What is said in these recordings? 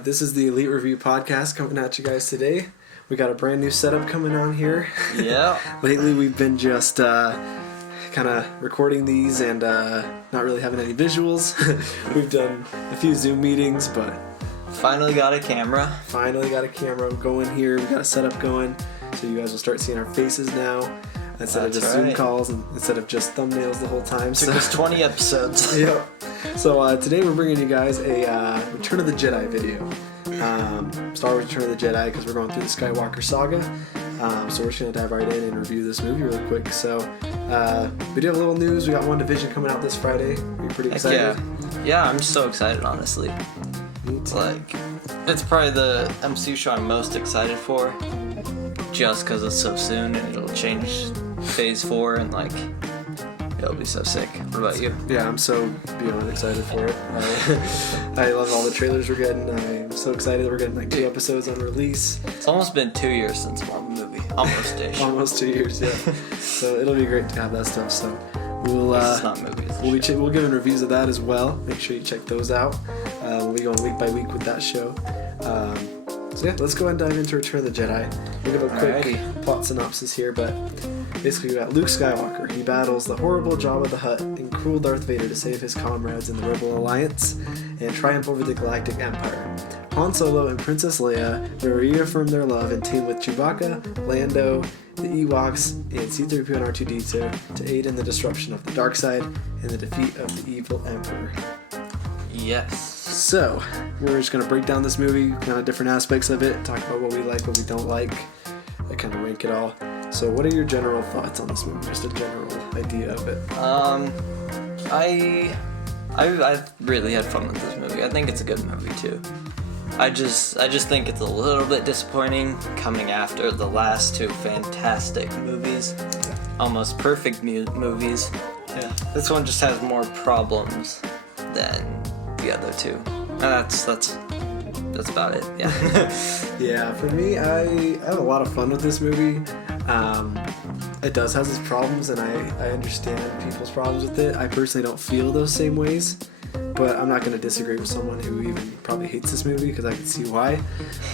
right, this is the Elite Review Podcast coming at you guys today. We got a brand new setup coming on here. Yeah. Lately we've been just kind of recording these and not really having any visuals. We've done a few Zoom meetings, but... Finally got a camera. Going here. We got a setup going, so you guys will start seeing our faces now. Instead of just Zoom calls and instead of just thumbnails the whole time. Took us 20 episodes. Yep. So today we're bringing you guys a Return of the Jedi video. Star Wars Return of the Jedi, because we're going through the Skywalker Saga. So we're just going to dive right in and review this movie really quick. So we do have a little news. We got WandaVision coming out this Friday. Are you pretty excited? Yeah, I'm so excited, honestly. It's probably the MCU show I'm most excited for. Just because it's so soon and it'll change Phase 4 and it'll be so sick. What about you? Yeah, I'm so beyond excited for it. I love all the trailers we're getting. I'm so excited that we're getting 2 episodes on release. It's almost been 2 years since one movie. Almost-ish. Almost 2 years, yeah. So it'll be great to have that stuff. So we'll it's not movies. We'll give reviews of that as well. Make sure you check those out. We'll be going week by week with that show. So yeah, let's go ahead and dive into Return of the Jedi. We'll give a quick plot synopsis here, but basically we got Luke Skywalker. He battles the horrible Jabba the Hutt and cruel Darth Vader to save his comrades in the Rebel Alliance and triumph over the Galactic Empire. Han Solo and Princess Leia will reaffirm their love and team with Chewbacca, Lando, the Ewoks, and C-3PO and R2-D2 to aid in the disruption of the dark side and the defeat of the evil Emperor. Yes. So, we're just going to break down this movie, kind of different aspects of it, talk about what we like, what we don't like, I kind of rank it all. So, what are your general thoughts on this movie? Just a general idea of it. I really had fun with this movie. I think it's a good movie too. I just think it's a little bit disappointing coming after the last 2 fantastic movies, almost perfect movies. Yeah. This one just has more problems than the other 2. That's about it. Yeah. Yeah. For me, I have a lot of fun with this movie. It does have its problems, and I understand people's problems with it. I personally don't feel those same ways, but I'm not going to disagree with someone who even probably hates this movie because I can see why.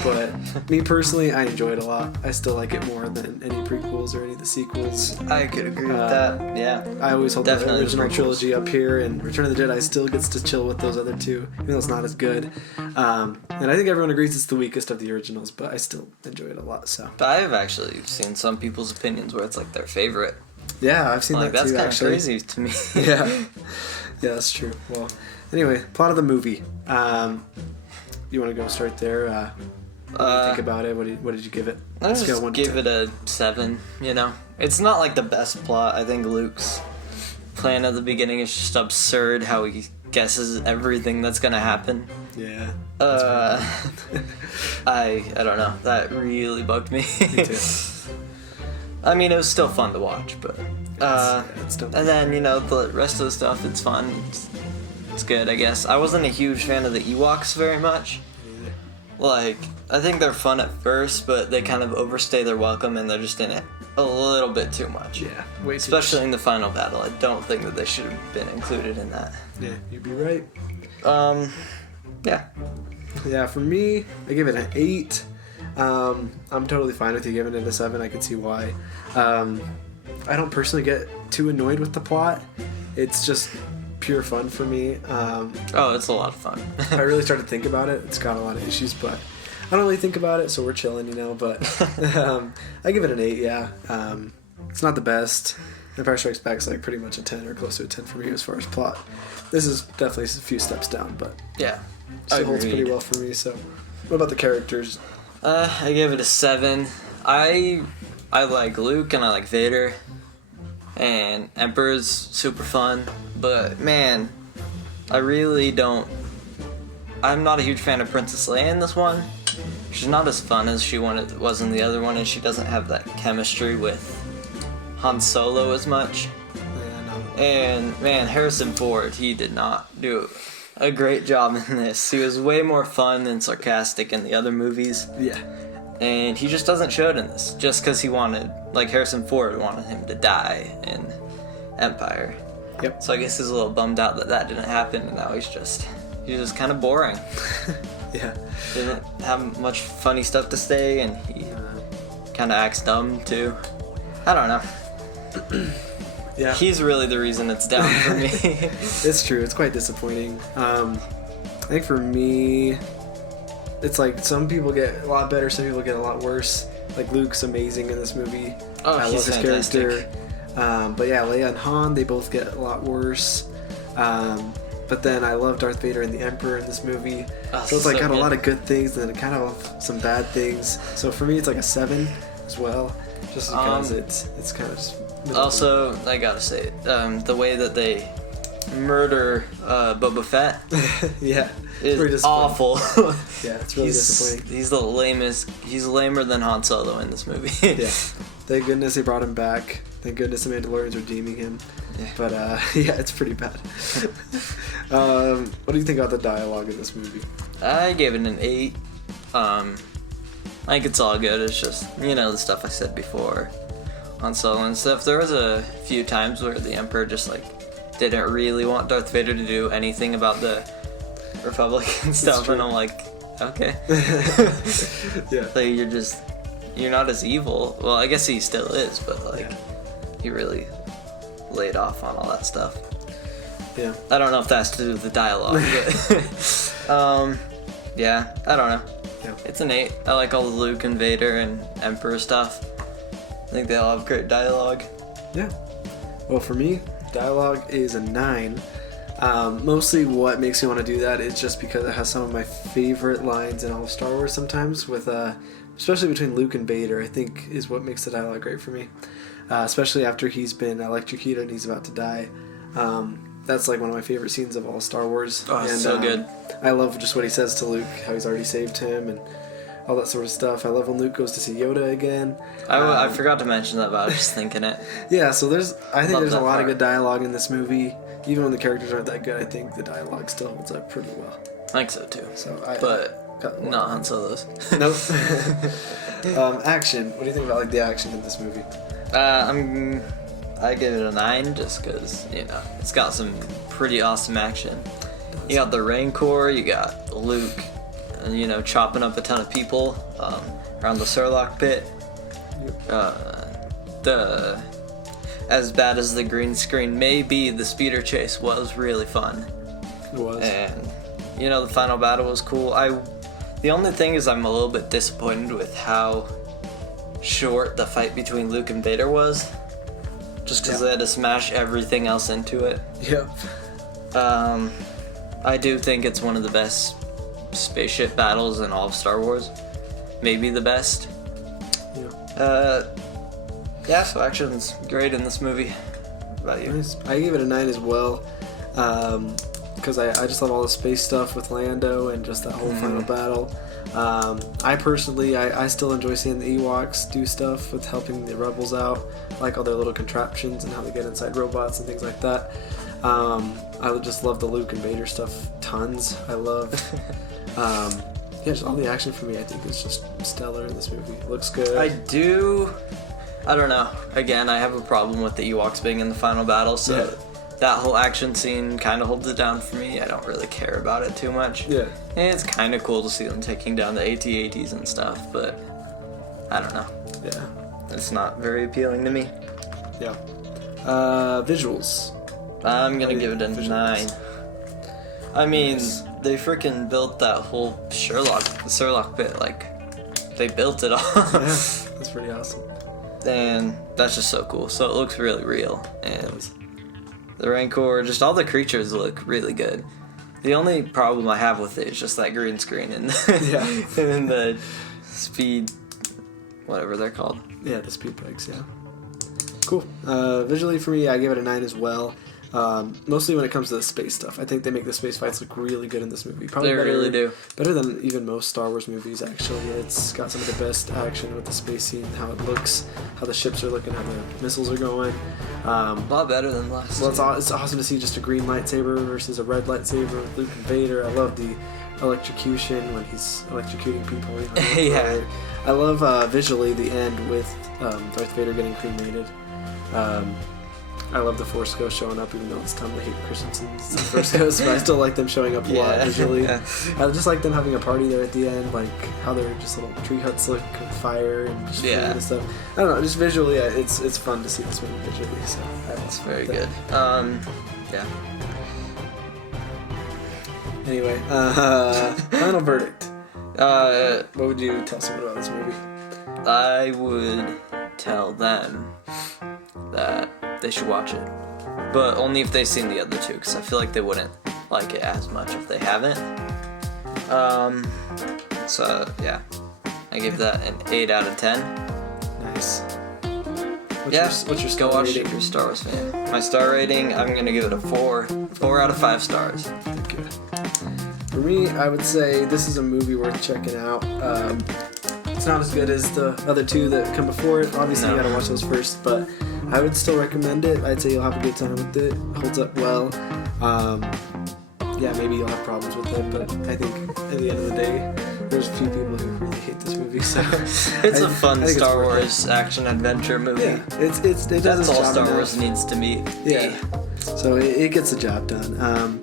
But me personally, I enjoy it a lot. I still like it more than any prequels or any of the sequels. I could agree with that. Yeah. I always hold the original the trilogy up here, and Return of the Jedi still gets to chill with those other 2, even though it's not as good. And I think everyone agrees it's the weakest of the originals, but I still enjoy it a lot. So. But I've actually seen some people's opinions where it's their favorite. Yeah, I've seen that too. That's kind of crazy to me. Yeah, that's true. Well, anyway, plot of the movie. You want to go start there? What do you think about it? What did you give it? I just give it a 7. It's not the best plot. I think Luke's plan at the beginning is just absurd. How he guesses everything that's gonna happen. Yeah. I don't know. That really bugged me. Me too. I mean, it was still fun to watch, but it's and then the rest of the stuff, it's fun. It's good, I guess. I wasn't a huge fan of the Ewoks very much. I think they're fun at first, but they kind of overstay their welcome, and they're just in it a little bit too much. Yeah, way too Especially much. in the final battle. I don't think that they should have been included in that. Yeah, you'd be right. Yeah. Yeah, for me, I give it an 8. I'm totally fine with you giving it a 7. I can see why. I don't personally get too annoyed with the plot. It's just pure fun for me. It's a lot of fun. I really started to think about it. It's got a lot of issues, but I don't really think about it, so we're chilling, But I give it an 8, yeah. It's not the best. Empire Strikes Back is pretty much a 10 or close to a 10 for me as far as plot. This is definitely a few steps down, but yeah, still holds pretty well for me. So, what about the characters? I give it a 7. I like Luke and I like Vader, and Emperor's super fun. But man, I really don't. I'm not a huge fan of Princess Leia in this one. She's not as fun as she was in the other one, and she doesn't have that chemistry with Han Solo as much. Yeah, no. And man, Harrison Ford, he did not do a great job in this. He was way more fun and sarcastic in the other movies. Yeah. And he just doesn't show it in this, just because he wanted, Harrison Ford wanted him to die in Empire. Yep. So I guess he's a little bummed out that didn't happen, and now he's just kind of boring. Yeah. Didn't have much funny stuff to say, and he kind of acts dumb too. I don't know. Yeah. He's really the reason it's down for me. It's true. It's quite disappointing. I think for me, it's like some people get a lot better, some people get a lot worse. Like Luke's amazing in this movie. Oh, I love he's his fantastic. character. But yeah, Leia and Han, they both get a lot worse. But then I love Darth Vader and the Emperor in this movie. Oh, So it's like so got a good. lot of good things and then kind of some bad things. So for me, it's like a 7 as well, just because it's kind of just middle. Also, I gotta say, the way that they murder Boba Fett Yeah, it's pretty is disappointing. awful. Yeah, it's really disappointing. He's the lamest. He's lamer than Han Solo in this movie. Yeah, thank goodness they brought him back. Thank goodness the Mandalorian's redeeming him. Yeah. But yeah, it's pretty bad. What do you think about the dialogue in this movie? I gave it an 8. I think it's all good. It's just, the stuff I said before on Solo and stuff. There was a few times where the Emperor just didn't really want Darth Vader to do anything about the Republic and stuff, true. and I'm like, okay. Yeah. You're not as evil. Well, I guess he still is, but Yeah. he really laid off on all that stuff. Yeah. I don't know if that's to do with the dialogue, but yeah, I don't know. Yeah. It's an 8. I like all the Luke and Vader and Emperor stuff. I think they all have great dialogue. Yeah. Well, for me, dialogue is a 9. Mostly what makes me want to do that is just because it has some of my favorite lines in all of Star Wars sometimes, with especially between Luke and Vader, I think is what makes the dialogue great for me. Especially after he's been electrocuted and he's about to die. That's like one of my favorite scenes of all Star Wars. Oh, it's and, so good. I love just what he says to Luke, how he's already saved him and all that sort of stuff. I love when Luke goes to see Yoda again. I forgot to mention that, but I was just thinking it. Yeah, so I think Love there's a that lot of part. good dialogue in this movie. Even when the characters aren't that good, I think the dialogue still holds up pretty well. I think so too. So But got not Han Solo's. Nope. Action. What do you think about the action in this movie? I give it a 9 just because, it's got some pretty awesome action. You got the Rancor, you got Luke, chopping up a ton of people around the Surlock pit. As bad as the green screen may be, the speeder chase was really fun. It was. And, the final battle was cool. The only thing is I'm a little bit disappointed with how short the fight between Luke and Vader was. Just because they had to smash everything else into it. Yep. I do think it's one of the best spaceship battles in all of Star Wars. Maybe the best. Yeah. So action's great in this movie. What about you? Nice. I gave it a 9 as well. Because I just love all the space stuff with Lando and just that whole final battle. I personally, I still enjoy seeing the Ewoks do stuff with helping the rebels out. I like all their little contraptions and how they get inside robots and things like that. I would just love the Luke and Vader stuff tons. I love, just all the action for me I think is just stellar in this movie. It looks good. I don't know. Again, I have a problem with the Ewoks being in the final battle, so that whole action scene kind of holds it down for me. I don't really care about it too much. Yeah. And it's kind of cool to see them taking down the AT-ATs and stuff, but I don't know. Yeah. It's not very appealing to me. Yeah. Visuals. I'm gonna give it a Visuals. 9. I mean, Nice. they freaking built that whole Surlock pit, they built it all. Yeah. That's pretty awesome. And that's just so cool. So it looks really real. And the Rancor, just all the creatures look really good. The only problem I have with it is just that green screen and and the speed, whatever they're called. Yeah, the speed bikes, yeah. Cool. Visually for me, I give it a 9 as well. Mostly when it comes to the space stuff. I think they make the space fights look really good in this movie. Probably They really do. Better than even most Star Wars movies, actually. It's got some of the best action with the space scene, how it looks, how the ships are looking, how the missiles are going. A lot better than last. Well, it's awesome to see just a green lightsaber versus a red lightsaber with Luke and Vader. I love the electrocution when he's electrocuting people. Yeah. I love visually the end with Darth Vader getting cremated. I love the Force Ghost showing up, even though it's Tom Hayden Christensen's the Force Ghost, but I still like them showing up a lot visually. Yeah. I just like them having a party there at the end, like how they're just little tree huts look with fire and just food and stuff. I don't know, just visually, it's fun to see this movie visually. So That's very good. Yeah. Anyway, final verdict. What would you tell someone about this movie? I would tell them that they should watch it, but only if they've seen the other two, because I feel like they wouldn't like it as much if they haven't. So yeah, I give that an 8 out of 10. Nice. What's your go star watch rating? it if you're a Star Wars fan. My star rating, I'm gonna give it a 4 out of 5 stars. Okay. For me, I would say this is a movie worth checking out. It's not as good as the other two that come before it. Obviously, you gotta watch those first, but I would still recommend it. I'd say you'll have a good time with it. Holds up well. Yeah, maybe you'll have problems with it, but I think at the end of the day, there's a few people who really hate this movie. So it's a fun Star Wars action adventure movie. Yeah, it does its That's all job Star enough. Wars needs to be. Yeah. So it gets the job done.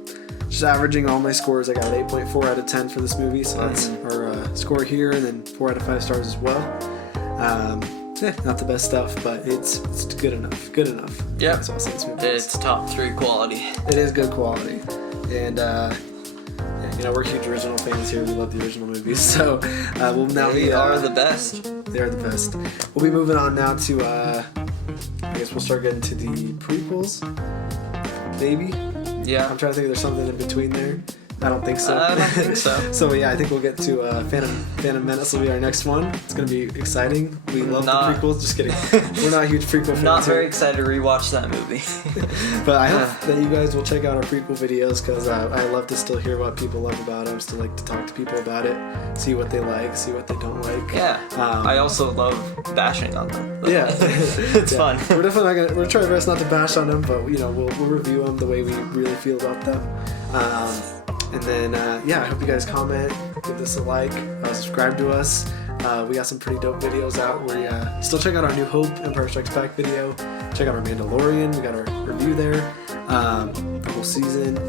Just averaging all my scores, I got an 8.4 out of 10 for this movie. So that's our score here, and then 4 out of 5 stars as well. Not the best stuff, but it's good enough. Good enough. Yep. That's what I'll say this movie is. It's top 3 quality. It is good quality. And, we're huge original fans here. We love the original movies. So we'll now They are the best. They are the best. We'll be moving on now to, I guess we'll start getting to the prequels. Maybe? Yeah. I'm trying to think if there's something in between there. I don't think so. I don't think so. So yeah, I think we'll get to Phantom Menace will be our next one. It's gonna be exciting. We love the prequels. Just kidding. We're not huge prequel fans. Not very here. excited to rewatch that movie. But I hope that you guys will check out our prequel videos, because I love to still hear what people love about them. Still like to talk to people about it, see what they like, see what they don't like. Yeah. I also love bashing on them. Yeah, it's fun. We're definitely not gonna. We're trying our best not to bash on them, but we'll review them the way we really feel about them. And then, I hope you guys comment, give this a like, subscribe to us. We got some pretty dope videos out. We still check out our New Hope Empire Strikes Back video. Check out our Mandalorian. We got our review there, the whole season.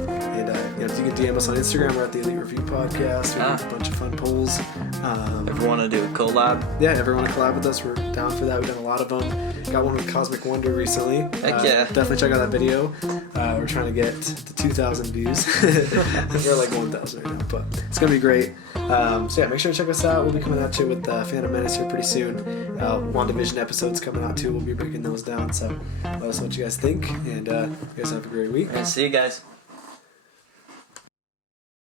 And you can DM us on Instagram. We're at the Elite Review Podcast. We have a bunch of fun polls. If you want to do a collab. Yeah, if you want to collab with us, we're down for that. We've done a lot of them. Got one with Cosmic Wonder recently. Heck yeah. Definitely check out that video. We're trying to get to 2,000 views. We're like 1,000 right now, but it's going to be great. Make sure to check us out. We'll be coming at you with Phantom Menace here pretty soon. WandaVision episodes coming out too. We'll be breaking those down. So let us know what you guys think, and you guys have a great week. And see you guys.